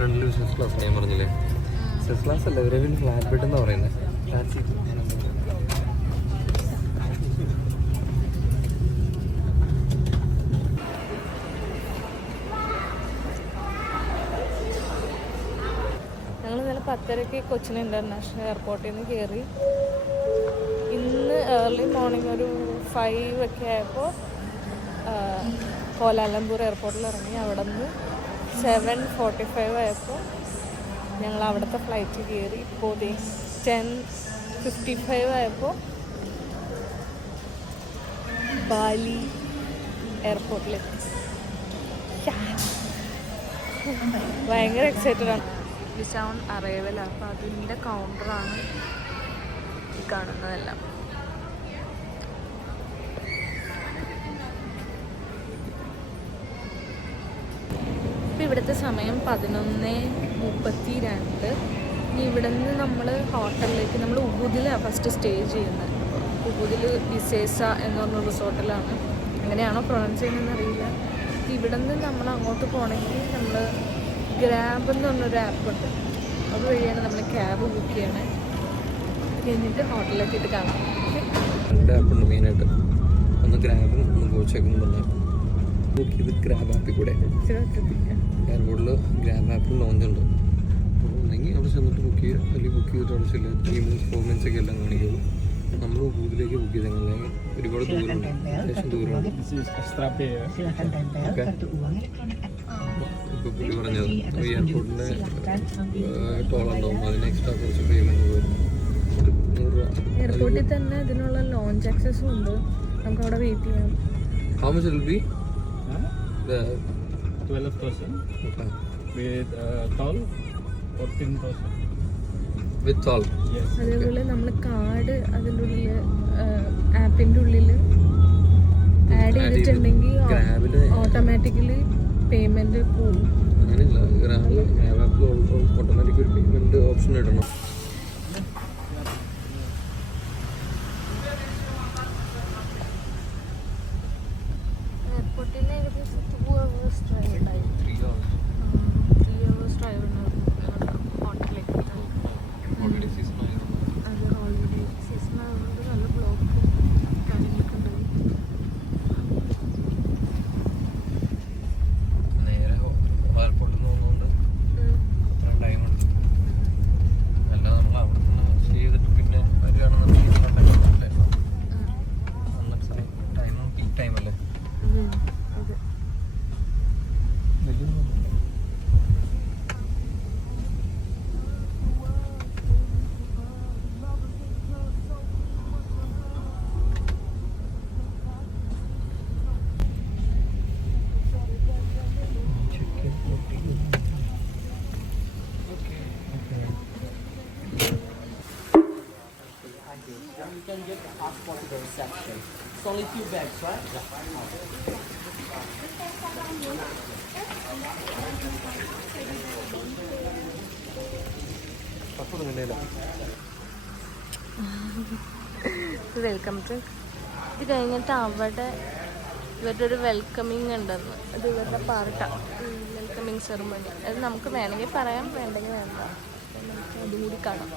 ഫ്രണ്ടിൽ business class ഞാൻ പറഞ്ഞില്ലേ, ബിസിനസ് ക്ലാസ് അല്ല, ഇവരെ പിന്നെ ഫ്ലാറ്റ് ബെഡ് എന്നാ പറയുന്നത്. Flat seat. ഞങ്ങൾ ഇന്നലെ 10:30 കൊച്ചിൻ ഇൻ്റർനാഷണൽ എയർപോർട്ടിൽ നിന്ന് കയറി. ഇന്ന് ഏർലി മോർണിംഗ് ഒരു 5 ഒക്കെ ആയപ്പോൾ കോലാലംപൂർ എയർപോർട്ടിൽ ഇറങ്ങി. അവിടെ നിന്ന് 7:45 ആയപ്പോൾ ഞങ്ങൾ അവിടുത്തെ ഫ്ലൈറ്റ് കയറി. ഇപ്പോൾ 10:55 ആയപ്പോൾ ബാലി എയർപോർട്ടിലെത്തി. ഭയങ്കര എക്സൈറ്റഡ് ആണ്. വിസ ഓൺ അറൈവലാണ്. അപ്പോൾ അതിൻ്റെ കൗണ്ടറാണ് ഈ കാണുന്നതെല്ലാം. ഇപ്പം ഇവിടുത്തെ സമയം 11:32. ഇനി ഇവിടെ നിന്ന് നമ്മൾ ഹോട്ടലിലേക്ക്, നമ്മൾ ഉബുദിലാണ് ഫസ്റ്റ് സ്റ്റേ ചെയ്യുന്നത്. ഉബുദിൽ വിസേസ എന്ന് പറഞ്ഞ റിസോർട്ടിലാണ്. അങ്ങനെയാണോ പ്രൊനൗൺസ് ചെയ്യുന്നതെന്ന് അറിയില്ല. ഇവിടെ നിന്ന് നമ്മൾ അങ്ങോട്ട് പോകണമെങ്കിൽ നമ്മൾ ഗ്രാബ് എന്ന് പറഞ്ഞൊരു ആപ്പുണ്ട്, അതുവഴിയാണ് നമ്മൾ ക്യാബ് ബുക്ക് ചെയ്യണേ. കഴിഞ്ഞിട്ട് ഹോട്ടലിലെത്തിയിട്ട് കാണാം. രണ്ട് ആപ്പുണ്ട് മെയിനായിട്ട്, ഒന്ന് ഗ്രാബും ഒന്ന് ഗോച്ചെക്കും പറഞ്ഞു. ബുക്ക് ചെയ്ത് ഗ്രാബ് ആപ്പിൽ കൂടെ എയർപോർട്ടിൽ ഗ്രാബ് ആപ്പിൽ ലോഞ്ച് ഉണ്ട്. അപ്പോൾ ഒന്നെങ്കിൽ അവിടെ ചെന്നിട്ട് ബുക്ക് ചെയ്യുക, അല്ലെങ്കിൽ ബുക്ക് ചെയ്തിട്ട് അവിടെ ചെല്ലുക. 3 months 4 months ഒക്കെ എല്ലാം കാണിക്കുള്ളൂ. നമ്മൾ ഉബുദിലേക്ക് ബുക്ക് ചെയ്തെങ്കിൽ ഒരുപാട് ദൂരമുണ്ട്, അത്യാവശ്യം ദൂരമുണ്ട്. ഇപ്പോൾ പുള്ളി പറഞ്ഞത് എയർപോർട്ടിൻ്റെ ടോളുണ്ടാവും, അതിന് എക്സ്ട്രാ കുറച്ച് പേയ്മെൻറ്റ് വരും. എയർപോർട്ടിൽ തന്നെ ഇതിനുള്ള ലോഞ്ച് ആക്സസും ഉണ്ട്, നമുക്ക് അവിടെ വെയിറ്റ് ചെയ്യാം. How much it will be? 12,000. Okay. With toll, 14,000. With toll? Yes. അതേപോലെ നമ്മൾ കാർഡ് അതിൻ്റെ ഉള്ളിൽ ആപ്പിൻ്റെ ഉള്ളിൽ ആഡ് ചെയ്തിട്ടുണ്ടെങ്കിൽ ഓട്ടോമാറ്റിക്കലി പേയ്മെൻറ്റ് പോകും. അങ്ങനെയല്ല, ഗ്രാബ് ആപ്പിൽ ഓട്ടോമാറ്റിക് ഒരു പേയ്മെൻറ്റ് ഓപ്ഷൻ ഇടണം. എയർപോർട്ടിൽ നിന്ന് ഏകദേശം 2 hours ഡ്രൈവ് ഉണ്ടായി. 3 hours ഡ്രൈവ് ഉണ്ടായിരുന്നു ഹോട്ടലിലേക്ക്. അത് ഓൾറെഡി സീസൺ ആയതുകൊണ്ട് നല്ല ബ്ലോക്കും കാര്യങ്ങളൊക്കെ ഉണ്ടായി. നേരെ എയർപോർട്ടിൽ നിന്ന് പോകുന്നതുകൊണ്ട് അത്ര ടൈമുണ്ട്. അല്ല നമ്മൾ അവിടെ നിന്ന് സ്റ്റേ ചെയ്തിട്ട് പിന്നെ വരികയാണെന്നുണ്ടെങ്കിൽ അന്നത്തെ ടൈമും പീക്ക് ടൈമല്ലേ. അതെ. You can get the passport to the reception. It's only 2 bags, right? Welcome drink. ഇത് കഴിഞ്ഞിട്ട് അവിടെ ഇവരുടെ ഒരു വെൽക്കമിങ് ഉണ്ടെന്ന്. അത് ഇവരുടെ പാർട്ടാണ്, വെൽക്കമിങ് സെറിമണി. അത് നമുക്ക് വേണമെങ്കിൽ പറയാം, വേണ്ടെങ്കിൽ വേണ്ട. നമുക്ക് അതും കൂടി കാണാം.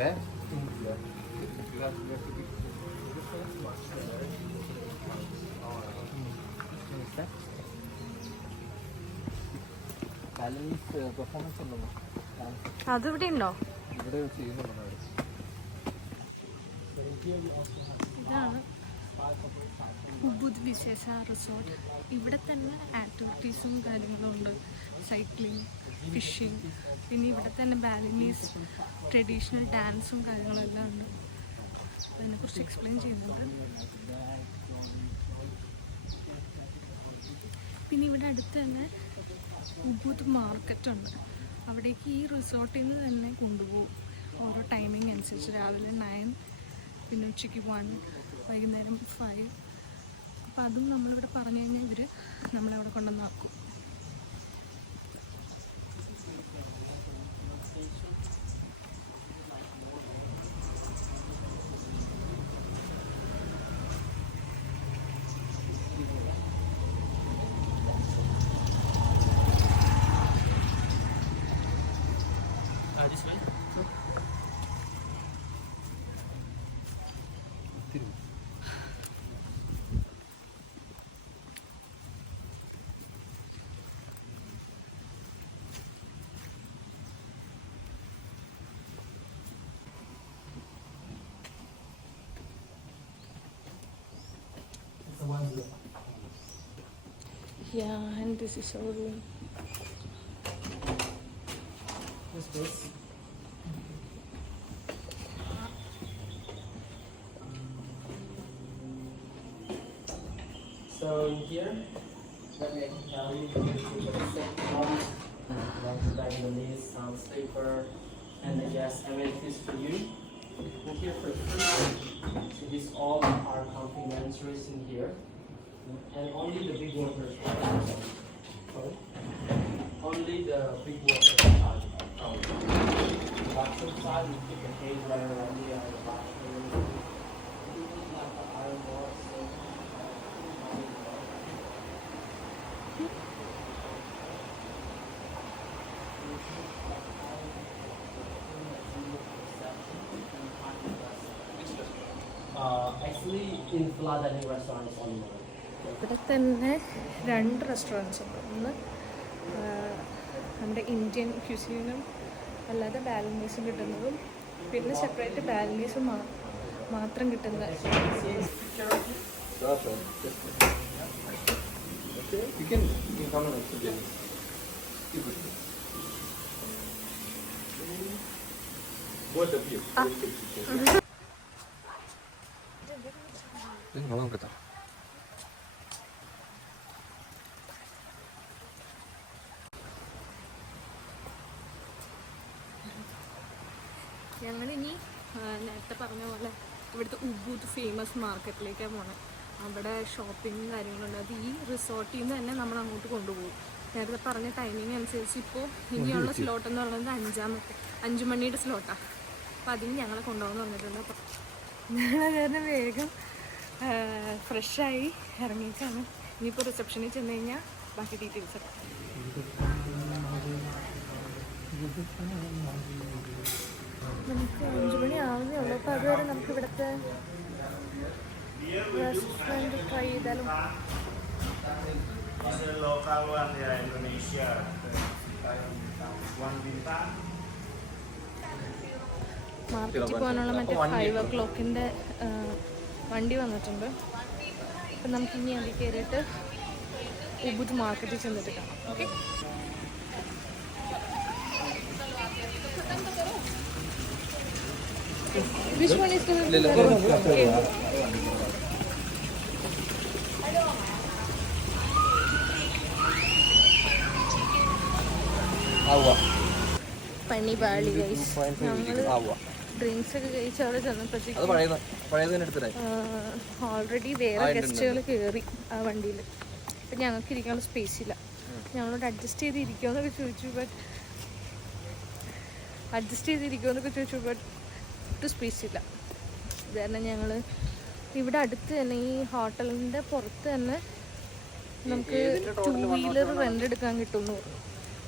Where? പെർഫോമൻസ് ഉണ്ടോ? അതിവിടെ ഉണ്ടോ? ഇവിടെ ചെയ്യുന്നുണ്ടോ? ഇതാണ് ഉബുദ് വിസേസ റിസോർട്ട്. ഇവിടെ തന്നെ ആക്ടിവിറ്റീസും കാര്യങ്ങളും ഉണ്ട്, സൈക്ലിംഗ്, ഫിഷിംഗ്, പിന്നെ ഇവിടെ തന്നെ ബാലിനീസ് ട്രഡീഷണൽ ഡാൻസും കാര്യങ്ങളെല്ലാം ഉണ്ട്. അതിനെക്കുറിച്ച് എക്സ്പ്ലെയിൻ ചെയ്യുന്നുണ്ട്. പിന്നെ ഇവിടെ അടുത്ത് തന്നെ ഉബുദ് മാർക്കറ്റുണ്ട്. അവിടേക്ക് ഈ റിസോർട്ടിൽ നിന്ന് തന്നെ കൊണ്ടുപോകും ഓരോ ടൈമിംഗ് അനുസരിച്ച്. രാവിലെ 9, പിന്നെ ഉച്ചയ്ക്ക് 1, വൈകുന്നേരം 5. അപ്പോൾ അതും നമ്മളിവിടെ പറഞ്ഞു കഴിഞ്ഞാൽ ഇവർ നമ്മളവിടെ കൊണ്ടുവന്നാക്കും. This way? It's the one blue. Yeah, and this is our room. This place. So in here, let me tell you, you can set home, like the list, some sleeper, and then yes, amenities for you. In here for free. So these all are complimentary in here, and only the big waters are sorry? Only the big waters are the bathroom side. You keep the cage right around here, the bathroom. You need like the iron bar, so. Actually, in Fla Dining restaurant is only one. ഇവിടെ തന്നെ 2 restaurants ഉണ്ട്. ഒന്ന് നമ്മുടെ Indian ക്യൂസീനും അല്ലാതെ ബാലനീസും കിട്ടുന്നതും, പിന്നെ separate ബാലനീസും മാത്രം കിട്ടുന്ന. You can come and explain. What the view? Ini ngomong kita. ഞങ്ങളിനി നേരത്തെ പറഞ്ഞ പോലെ ഇവിടുത്തെ ഉബുദ് ഫേമസ് മാർക്കറ്റിലേക്കാണ് പോണത്. അവിടെ ഷോപ്പിങ്ങും കാര്യങ്ങളുണ്ട്. അത് ഈ റിസോർട്ടിൽ നിന്ന് തന്നെ നമ്മൾ അങ്ങോട്ട് കൊണ്ടുപോകും. നേരത്തെ പറഞ്ഞ ടൈമിംഗ് അനുസരിച്ച് ഇപ്പോൾ ഇനിയുള്ള സ്ലോട്ട് എന്ന് പറയുന്നത് 5 മണിയുടെ സ്ലോട്ടാണ്. അപ്പോൾ അതിന് ഞങ്ങളെ കൊണ്ടുപോകാമെന്ന് പറഞ്ഞിട്ടുണ്ട്. അപ്പോൾ ഞങ്ങൾ കാരണം വേഗം ഫ്രഷായി ഇറങ്ങിയിട്ടാണ്. ഇനിയിപ്പോൾ റിസപ്ഷനിൽ ചെന്ന് കഴിഞ്ഞാൽ ബാക്കി ഡീറ്റെയിൽസ് ഒക്കെ. നമുക്ക് 5 മണി ആവുന്നേ ഉള്ളൂ. അപ്പോൾ അതുവരെ നമുക്ക് ഇവിടുത്തെ റെസ്റ്റോറൻറ്റ് ട്രൈ ചെയ്താലും. Lokal one ya Indonesia. One bintang. മാർക്കറ്റിൽ പോകാനുള്ള മറ്റേ 5 o'clock വണ്ടി വന്നിട്ടുണ്ട്. അപ്പം നമുക്കിനി അതിൽ കയറിയിട്ട് ഉബുദ് മാർക്കറ്റിൽ ചെന്നിട്ട് കാണാം. Okay, which one is the പണിപാളി ഗൈസ്. ഞങ്ങൾ ഡ്രിങ്ക്സ് ഒക്കെ കഴിച്ച് അവിടെ ചെന്നപ്പോഴത്തേക്കും ഓൾറെഡി വേറെ ഗസ്റ്റുകൾ കയറി ആ വണ്ടിയിൽ. അപ്പം ഞങ്ങൾക്ക് ഇരിക്കാനുള്ള സ്പേസ് ഇല്ല. ഞങ്ങളോട് അഡ്ജസ്റ്റ് ചെയ്തിരിക്കുമെന്നൊക്കെ ചോദിച്ചു. ബട്ട് ഒട്ടും സ്പേസ് ഇല്ല. അത് കാരണം ഞങ്ങൾ ഇവിടെ അടുത്ത് തന്നെ ഈ ഹോട്ടലിൻ്റെ പുറത്ത് തന്നെ നമുക്ക് 2 വീലർ റെൻ്റ് എടുക്കാൻ കിട്ടുമെന്ന് പറഞ്ഞു.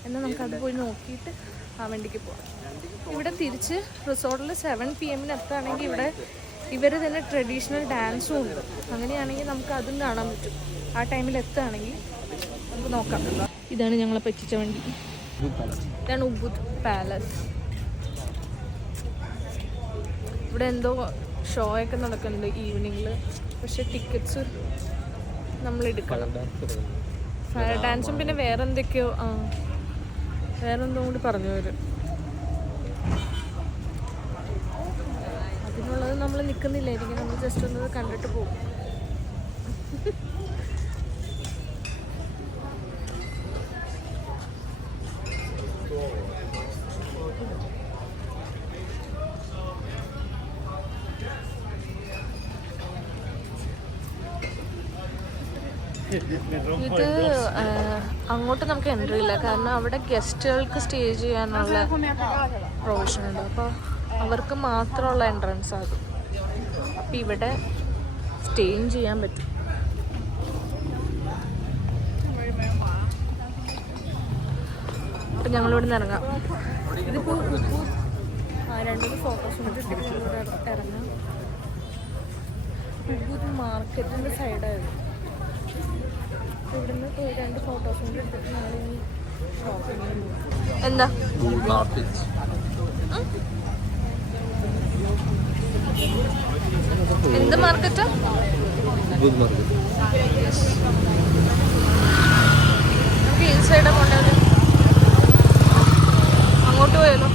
എന്നാൽ നമുക്കത് പോയി നോക്കിയിട്ട് ആ വണ്ടിക്ക് പോകാം. ഇവിടെ തിരിച്ച് റിസോർട്ടിൽ 7 PM എത്തുകയാണെങ്കിൽ ഇവിടെ ഇവർ തന്നെ ട്രഡീഷണൽ ഡാൻസും ഉണ്ട്. അങ്ങനെയാണെങ്കിൽ നമുക്ക് അതും കാണാൻ പറ്റും. ആ ടൈമിൽ എത്തുകയാണെങ്കിൽ നമുക്ക് നോക്കാം. ഇതാണ് ഞങ്ങളെ പറ്റിച്ച വണ്ടി. ഇതാണ് ഉബുദ് പാലസ്. ഇവിടെ എന്തോ ഷോ ഒക്കെ നടക്കുന്നുണ്ട് ഈവനിങ്ങിൽ. പക്ഷെ ടിക്കറ്റ്സ് നമ്മൾ എടുക്കണം. ഫയർ ഡാൻസും പിന്നെ വേറെ എന്തൊക്കെയോ വേറെന്തോ കൂടി പറഞ്ഞു വരും. അതിനുള്ളത് നമ്മൾ നിൽക്കുന്നില്ലായിരിക്കും. നമ്മൾ ജസ്റ്റ് ഒന്ന് കണ്ടിട്ട് പോകും. ഇത് അങ്ങോട്ട് നമുക്ക് എൻട്രി ഇല്ല, കാരണം അവിടെ ഗസ്റ്റുകൾക്ക് സ്റ്റേ ചെയ്യാനുള്ള പ്രൊവിഷൻ ഉണ്ട്. അപ്പോൾ അവർക്ക് മാത്രമുള്ള എൻട്രൻസ് അത്. അപ്പം ഇവിടെ സ്റ്റേയും ചെയ്യാൻ പറ്റും. അപ്പം ഞങ്ങളിവിടെ നിന്ന് ഇറങ്ങാം. ഇതിപ്പോൾ രണ്ടു ഫോട്ടോസ് ഇറങ്ങാം. ഉബുദ് മാർക്കറ്റിൻ്റെ സൈഡായിരുന്നു. ഇവിടുന്ന് 2 ഫോട്ടോസും കൂടി എടുത്തിട്ട് ഞങ്ങളിനി ഷോപ്പിങ്ങിന് പോകും. എന്താ എന്ത് മാർക്കറ്റാ? നമുക്ക് ഈ സൈഡാ പോണ്ടത്. അങ്ങോട്ട് പോയാലോ?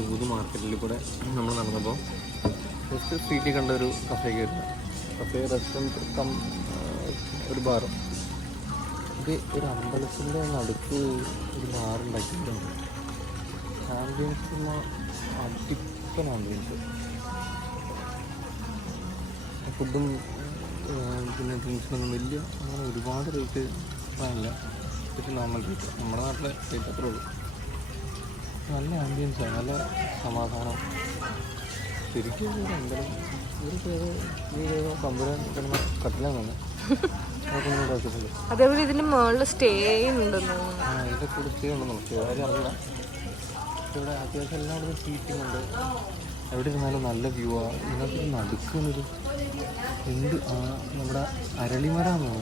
ഉബുദ് മാർക്കറ്റിൽ കൂടെ നമ്മൾ നടന്നപ്പോൾ ജസ്റ്റ് സ്ട്രീറ്റിൽ കണ്ട ഒരു കഫേ കയറുക. കഫേ റെസ്റ്റോറൻറ്റ് കം ഒരു ബാറും. ഇത് ഒരു അമ്പലത്തിൻ്റെ നടുക്ക് ഒരു ബാറുണ്ടാക്കിയിട്ടുണ്ട്. Ambience അടിപ്പൻ ambience. ഫുഡും പിന്നെ ഡ്രിങ്ക്സിനൊന്നും വലിയ അങ്ങനെ ഒരുപാട് റേറ്റ് അല്ല, പക്ഷേ നോർമൽ റേറ്റ്. നമ്മുടെ നാട്ടിലെ റേറ്റ് അത്രേ ഉള്ളൂ. നല്ല ആംബിയൻസാണ്, നല്ല സമാധാനം. ശരിക്കും ഒരു അമ്പലം. ഇവർക്ക് കമ്പുരാൻ കിടന്ന കട്ടിലാണ് തന്നെ. അതേപോലെ ഇതിന്റെ മുകളിൽ സ്റ്റേ ഉണ്ടെന്ന്. ഇതിൻ്റെ കൂടെ സ്റ്റേ ഉണ്ടെന്ന് സ്റ്റേ കാര്യം അറിയില്ല. ഇവിടെ അത്യാവശ്യം എല്ലായിടത്തും സീറ്റിംഗ് ഉണ്ട്. എവിടെ ഇരുന്നാലും നല്ല വ്യൂ ആണ്. ഇതിനകത്ത് നടുക്കുന്നൊരു എന്ത് നമ്മുടെ അരളിമരാന്ന്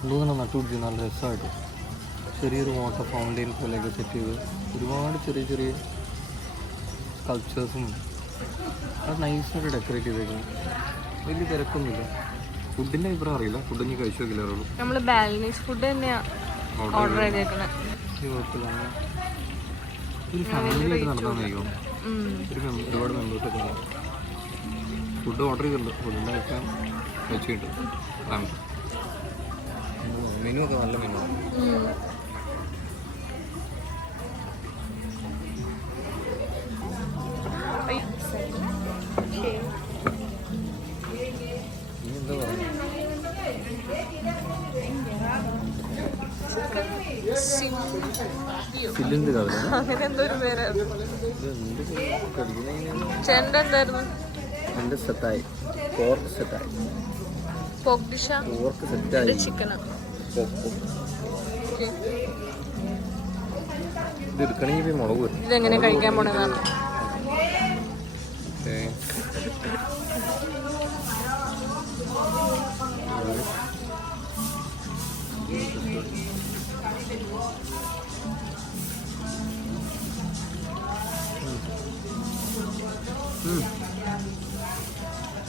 എന്തോ തന്നെ നട്ടുപിടിച്ചു നല്ല രസമായിട്ട്. ചെറിയൊരു വാട്ടർ ഫൗണ്ടെയിൻ പോലെയൊക്കെ സെറ്റ് ചെയ്ത് ഒരുപാട് ചെറിയ ചെറിയ സ്കൾപ്ചേഴ്സും അത് നൈസായിട്ട് ഡെക്കറേറ്റ് ചെയ്തേക്കുന്നു. വലിയ തിരക്കൊന്നുമില്ല. ഫുഡിൻ്റെ അഭിപ്രായം അറിയില്ല, ഫുഡ് ഇനി കഴിച്ചു നോക്കില്ല അറിയുള്ളൂ. നമ്മൾ ബാലൻസ് ഫുഡ് തന്നെയാണ് ഓർഡർ ചെയ്തേക്കുന്നത്. കുഴപ്പമില്ല. ഒരു ഫാമിലിയായിട്ട് നടത്താൻ കഴിയുമോ? ഒരുപാട് മെമ്പേഴ്സൊക്കെ ഉണ്ട്. ഫുഡ് ഓർഡർ ചെയ്തിട്ടുണ്ട്. ഫുഡിൻ്റെ ഒക്കെ വെച്ചിട്ടുണ്ട്. മെനു ഒക്കെ നല്ല മെനു ആണ്. എന്താ പറയുക, അങ്ങനെ എന്തോ ഒരു പേരായിരുന്നു. ചേട്ടൻ്റെ എന്തായിരുന്നു? എൻ്റെ സെറ്റായി പോർക്ക് സെറ്റായി. പോർക്ക് ഡിഷാ? പോർക്ക് സെറ്റായി. ചിക്കനാ? ഇത് എടുക്കണമെങ്കിൽ മുളക് വരും. ഇതെങ്ങനെ കഴിക്കാൻ പോണെന്നാണ്.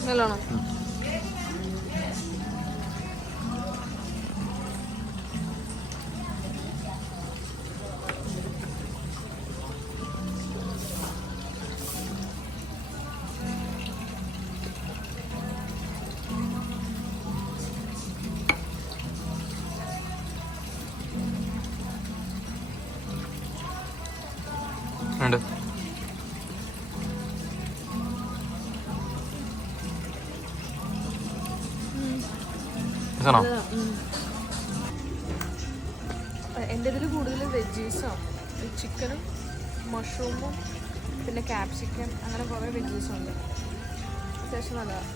നല്ലോണം. ഉണ്ട്. എൻ്റെ ഇതിൽ കൂടുതൽ വെജീസാണ്. ചിക്കനും മഷ്റൂമും പിന്നെ ക്യാപ്സിക്കം അങ്ങനെ കുറേ വെജീസും ഉണ്ട്. അത്യാവശ്യം നല്ലതാണ്.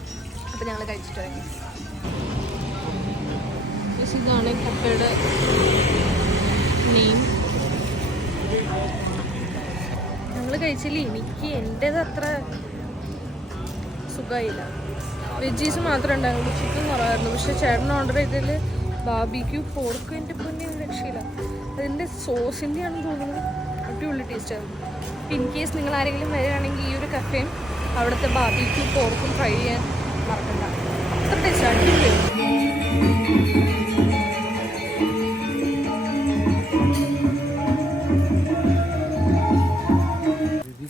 അപ്പോൾ ഞങ്ങൾ കഴിച്ചിട്ട് ഇറങ്ങി. ഇതാണ് കപ്പയുടെ നെയിം. ഞങ്ങൾ കഴിച്ചില്ലേ, എനിക്ക് എൻ്റേത് അത്ര സുഖമായില്ല. വെജീസ് മാത്രമേ ഉണ്ടായിരുന്നുള്ളൂ, ചിക്കൻ കുറവായിരുന്നു. പക്ഷേ ചേട്ടൻ ഓർഡർ ചെയ്തതിൽ ബാർബിക്യൂ പോർക്ക് എൻ്റെ പൊന്നെ രക്ഷയില്ല. അതിൻ്റെ സോസിൻ്റെ ആണെന്ന് തോന്നുന്നത്. അടിപൊളി ടേസ്റ്റായിരുന്നു. ഇൻ കേസ് നിങ്ങൾ ആരെങ്കിലും വരികയാണെങ്കിൽ ഈ ഒരു കഫേയും അവിടുത്തെ ബാർബിക്യൂ പോർക്കും ട്രൈ ചെയ്യാൻ മറക്കണ്ട. അത്ര ടേസ്റ്റ് അടിപൊളിയായിരുന്നു.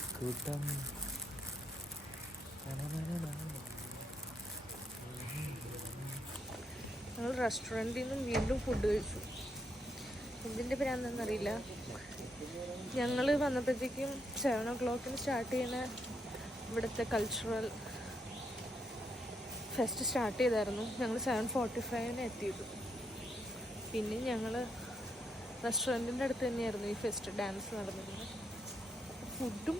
കിളിക്കൂട്ടം. ഞങ്ങൾ റെസ്റ്റോറൻറ്റിൽ നിന്നും വീണ്ടും ഫുഡ് കഴിച്ചു. എന്തിൻ്റെ പേരാണെന്നറിയില്ല. ഞങ്ങൾ വന്നപ്പോഴത്തേക്കും 7 o'clock സ്റ്റാർട്ട് ചെയ്യുന്ന ഇവിടുത്തെ കൾച്ചറൽ ഫെസ്റ്റ് സ്റ്റാർട്ട് ചെയ്തായിരുന്നു. ഞങ്ങൾ 7:45 എത്തിയത്. പിന്നെ ഞങ്ങൾ റെസ്റ്റോറൻറ്റിൻ്റെ അടുത്ത് തന്നെയായിരുന്നു ഈ ഫെസ്റ്റ് ഡാൻസ് നടന്നിരുന്നത്. ഫുഡും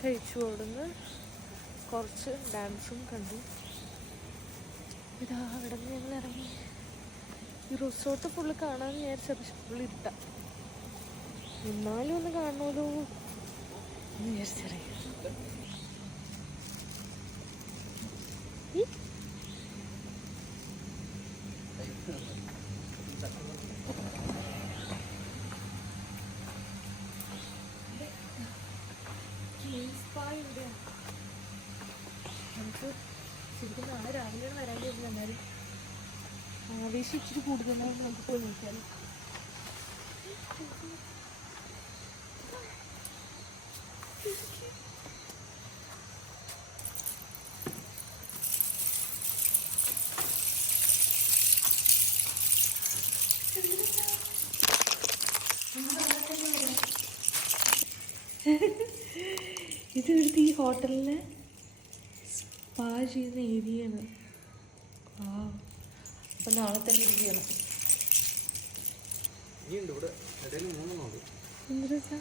കഴിച്ചു. അവിടുന്ന് കുറച്ച് ഡാൻസും കണ്ടു. ഇതാ അവിടെ നിന്ന് ഞങ്ങൾ ഇറങ്ങി. ഈ റിസോർട്ട് ഫുള്ള് കാണാമെന്ന് വിചാരിച്ചാൽ പക്ഷെ ഫുള്ള് ഇരുട്ടാ. എന്നാലും ഒന്ന് കാണുമല്ലോ എന്ന് വിചാരിച്ചറിയാം. നമുക്ക് ശരിക്കും നാളെ രാവിലെയാണ് വരാണ്ടിരുന്നത്. എന്നാലും ആവേശം ഇച്ചിരി കൂടുതലാണ്. നമുക്ക് പോയി നോക്കിയാലോ. ഇത് ഇവിടുത്തെ ഈ ഹോട്ടലിലെ സ്പാ ചെയ്യുന്ന ഏരിയയാണ്. അപ്പം നാളെ തന്നെ ഇരിക്കണം. ഇനിയുണ്ട് ഇവിടെ ഇടയിൽ 3 നോട്. എന്താ വെച്ചാൽ